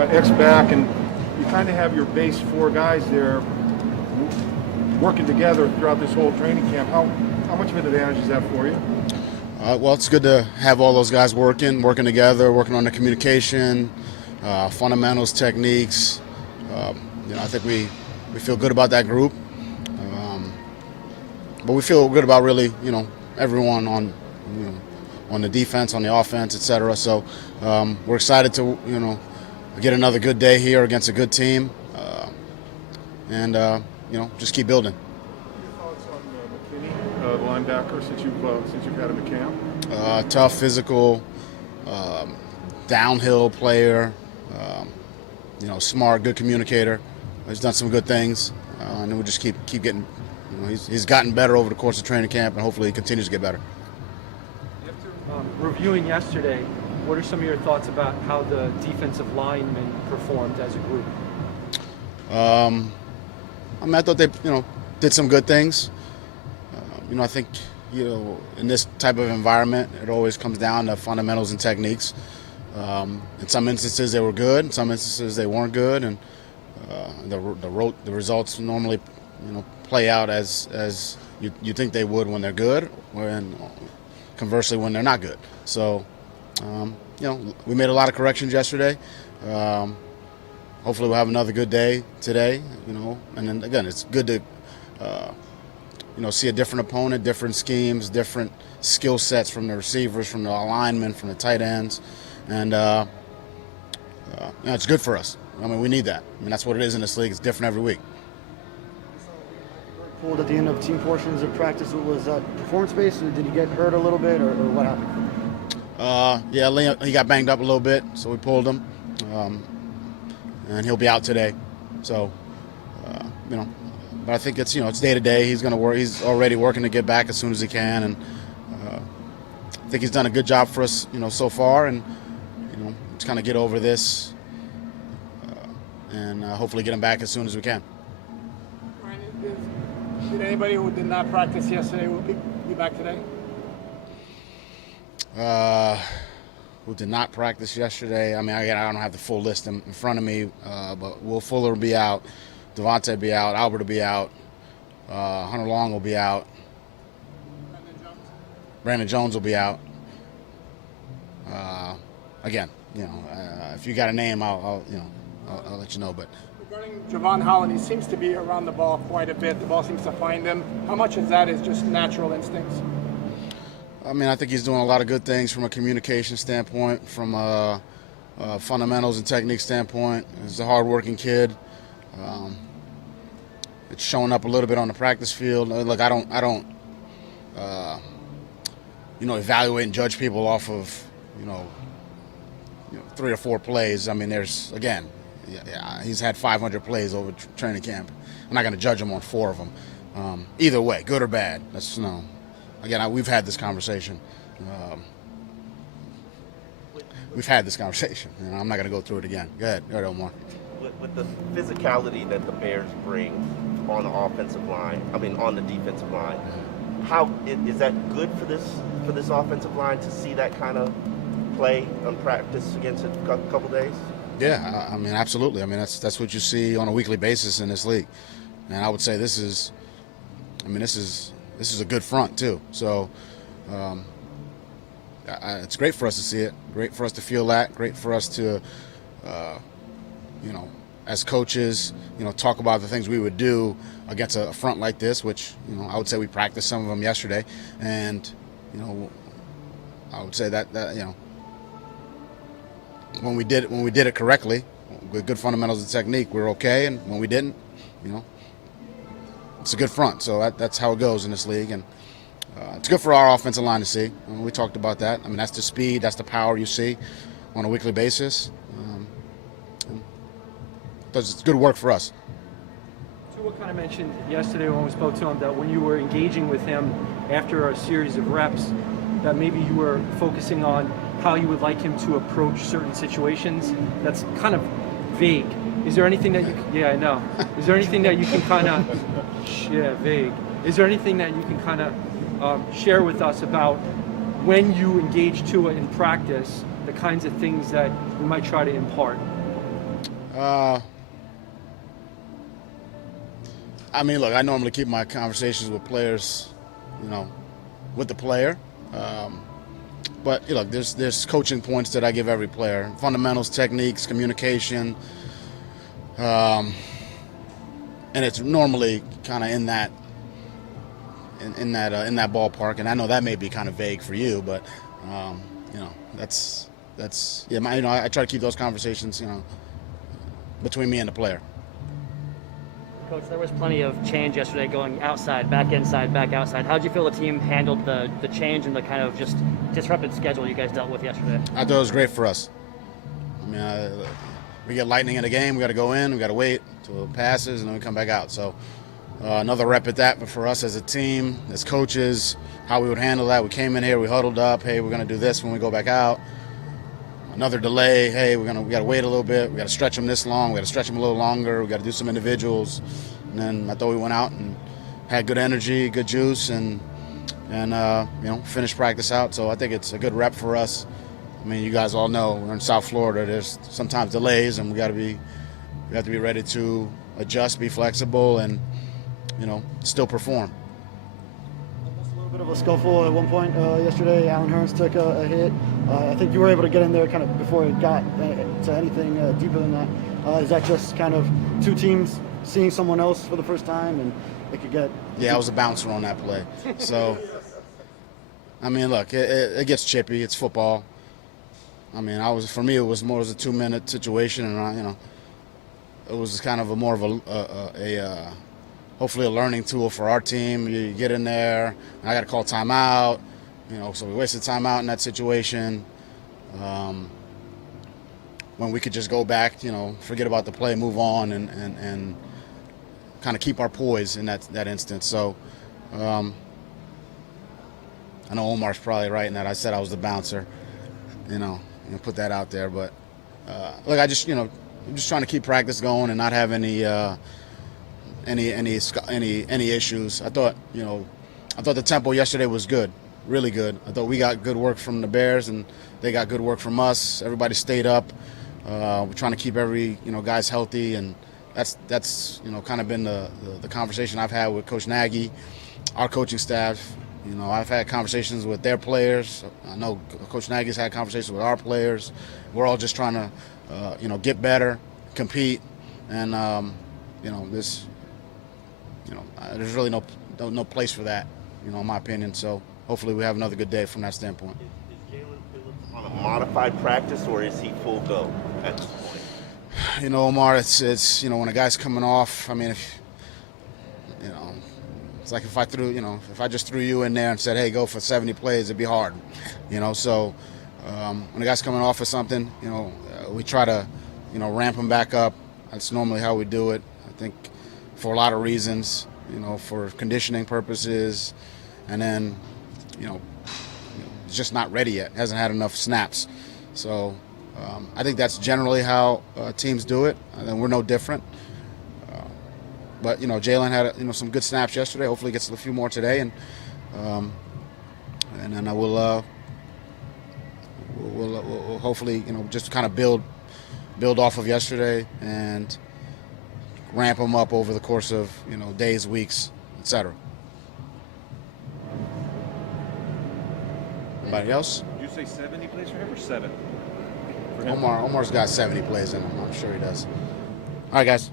got X back, and you kind of have your base 4 guys there working together throughout this whole training camp. How much of an advantage is that for you? Well, it's good to have all those guys working together, working on the communication, fundamentals, techniques. I think we feel good about that group, but we feel good about really, everyone on the defense, on the offense, etc. So we're excited to, get another good day here against a good team, and just keep building. Your thoughts on McKinney, the linebacker, since you've had him at camp? Tough, physical, downhill player. Smart, good communicator. He's done some good things, and we'll just keep getting. He's gotten better over the course of training camp, and hopefully he continues to get better. Reviewing yesterday, what are some of your thoughts about how the defensive linemen performed as a group? I thought they, did some good things. I think, in this type of environment, it always comes down to fundamentals and techniques. In some instances, they were good. In some instances, they weren't good, and the results normally, play out as you think they would when they're good, and conversely when they're not good. So, we made a lot of corrections yesterday. Hopefully, we'll have another good day today. And then again, it's good to see a different opponent, different schemes, different skill sets from the receivers, from the linemen, from the tight ends, and it's good for us. We need that. That's what it is in this league. It's different every week. Pulled at the end of team portions of practice. Was that performance-based, or did he get hurt a little bit, or what happened? Yeah, Liam, he got banged up a little bit, so we pulled him, and he'll be out today. So, but I think it's it's day to day. He's going to work. He's already working to get back as soon as he can, and I think he's done a good job for us, so far, and just kind of get over this, and hopefully get him back as soon as we can. Did anybody who did not practice yesterday will be back today? Who did not practice yesterday? I don't have the full list in front of me, but Will Fuller will be out, Devontae will be out, Albert will be out, Hunter Long will be out, Brandon Jones will be out. Again, if you got a name, I'll let you know. But regarding Javon Holland, he seems to be around the ball quite a bit. The ball seems to find him. How much of that is just natural instincts? I think he's doing a lot of good things from a communication standpoint, from a fundamentals and technique standpoint. He's a hard-working kid. It's showing up a little bit on the practice field. Look, I don't evaluate and judge people off of, 3 or 4 plays. There's, again, he's had 500 plays over training camp. I'm not going to judge him on 4 of them. Either way, good or bad. That's Again, we've had this conversation. We've had this conversation. I'm not going to go through it again. Go ahead, Omar. With the physicality that the Bears bring on the offensive line, on the defensive line, how is that good for this offensive line to see that kind of play on practice against it a couple days? Yeah, absolutely. That's what you see on a weekly basis in this league, and I would say this is a good front too. So it's great for us to see it. Great for us to feel that. Great for us to, as coaches, talk about the things we would do against a front like this. Which I would say we practiced some of them yesterday, and I would say that when we did it correctly, with good fundamentals and technique, we were okay. And when we didn't, it's a good front. So that's how it goes in this league, and it's good for our offensive line to see. We talked about that. That's the speed, that's the power you see on a weekly basis. It's good work for us. Tua kind of mentioned yesterday when we spoke to him that when you were engaging with him after a series of reps, that maybe you were focusing on how you would like him to approach certain situations. That's kind of vague. Is there anything that I know. Is there anything that you can kind of, vague. Is there anything that you can kind of share with us about when you engage Tua in practice, the kinds of things that we might try to impart? I mean, look, I normally keep my conversations with players, with the player. But look, there's coaching points that I give every player: fundamentals, techniques, communication, and it's normally kind of in that ballpark. And I know that may be kind of vague for you, but that's yeah. I try to keep those conversations, between me and the player. Coach, there was plenty of change yesterday, going outside, back inside, back outside. How did you feel the team handled the change and the kind of just disrupted schedule you guys dealt with yesterday? I thought it was great for us. I mean, we get lightning in the game, we got to go in, we got to wait till it passes, and then we come back out. So another rep at that, but for us as a team, as coaches, how we would handle that. We came in here, we huddled up, hey, we're going to do this when we go back out. Another delay, hey, we got to wait a little bit, we got to stretch them this long, we got to stretch them a little longer, we got to do some individuals. And then I thought we went out and had good energy, good juice, and finished practice out. So I think it's a good rep for us. I mean, you guys all know we're in South Florida. There's sometimes delays, and we have to be ready to adjust, be flexible, and still perform. Almost a little bit of a scuffle at one point yesterday. Alan Hearns took a hit. I think you were able to get in there kind of before it got to anything deeper than that. Is that just kind of two teams seeing someone else for the first time, and it could get? Yeah, I was a bouncer on that play. So, I mean, look, it gets chippy. It's football. I mean, for me, it was more as a 2-minute situation, and it was kind of more of a hopefully a learning tool for our team. You get in there, and I got to call timeout. So we wasted timeout in that situation. When we could just go back, forget about the play, move on, and kind of keep our poise in that instance. So I know Omar's probably right in that. I said I was the bouncer, put that out there. But look, I'm just trying to keep practice going and not have any issues. I thought the tempo yesterday was good. Really good. I thought we got good work from the Bears, and they got good work from us. Everybody stayed up. We're trying to keep every guys healthy, and that's kind of been the conversation I've had with Coach Nagy, our coaching staff. I've had conversations with their players. I know Coach Nagy's had conversations with our players. We're all just trying to get better, compete, and there's really no place for that, in my opinion. So hopefully we have another good day from that standpoint. Is Jalen Phillips on a modified practice, or is he full go at this point? Omar, it's when a guy's coming off. I mean, it's like if I just threw you in there and said, hey, go for 70 plays, it'd be hard. So when a guy's coming off of something, we try to ramp him back up. That's normally how we do it. I think for a lot of reasons, for conditioning purposes, and then he's just not ready yet. Hasn't had enough snaps. So I think that's generally how teams do it, and we're no different. But Jalen had some good snaps yesterday. Hopefully, he gets a few more today, and then I will we'll hopefully just kind of build off of yesterday and ramp him up over the course of days, weeks, etc. Anybody else? Did you say 70 plays for him or 7? Omar's got 70 plays in him. I'm sure he does. All right, guys.